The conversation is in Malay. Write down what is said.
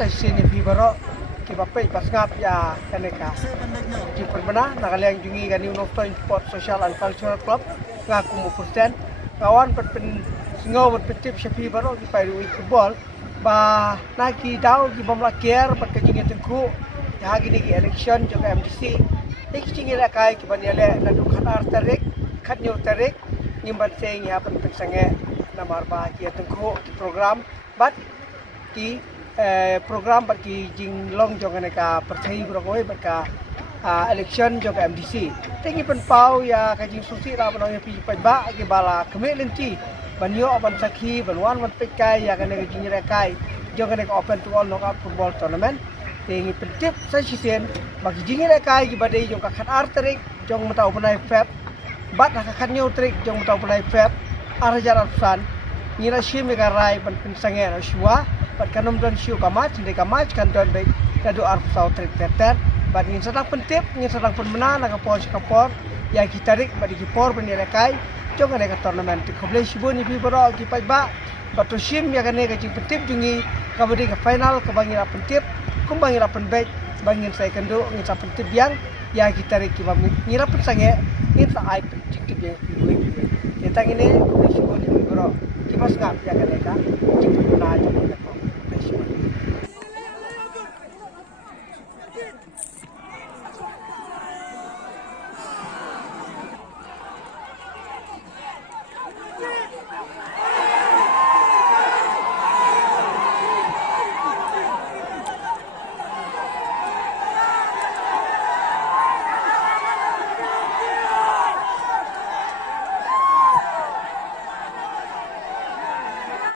sa sini bibaro ki bapai pas ngap ya kaneka di perbena nakaliang jungi kan New North Sport Social and Cultural Club ngaku mu persen kawan pen singo berpetip syafi baro ki pai football ba naki daw ki bamla care pat kajingi tengku ya gini ki election juga MDC ik jingi la kai ki baniale na du khanar tarik khatnyu tarik nyimbat seng ya pen sange namar ba ki tengku ki program bat ki program bagi jing long jong ka percaya berkoi baka election jong MDC tengi pen pau ya ka jing susi la bano ya pi ba ki bala keme lenti banyo aban sakhi banwan wan pekai ya kana jing rekai jong ka open to all knockout football tournament tengi pen tip sa sisen bagi jing rekai ki badai jong ka khat arterik jong matau panai feb bat ka khatnyo trik jong matau panai feb arajar arsan ngira shime ka rai ban pen sange na shwa pat kanom don siu kamach ndai kamach kan don baik dadu arf sau trik teter bat ngin sadang pentip ngin sadang pun mena na kapor ya kitarik badi kipor bani rekai jong ne ka tournament ko ble shibo ni bi baro ki pai ba batu sim ya kane ka jing pentip jungi kabadi ka final ka bangira pentip kum bangira pen baik bangin sai kando ngin sa pentip yang ya kitarik ki bami ngira pen sange ngin sa ai pentip ki yang pi tang ini ko ble shibo ni bi baro ki mas ngap ya kane ka jing na jong ne ko ble shibo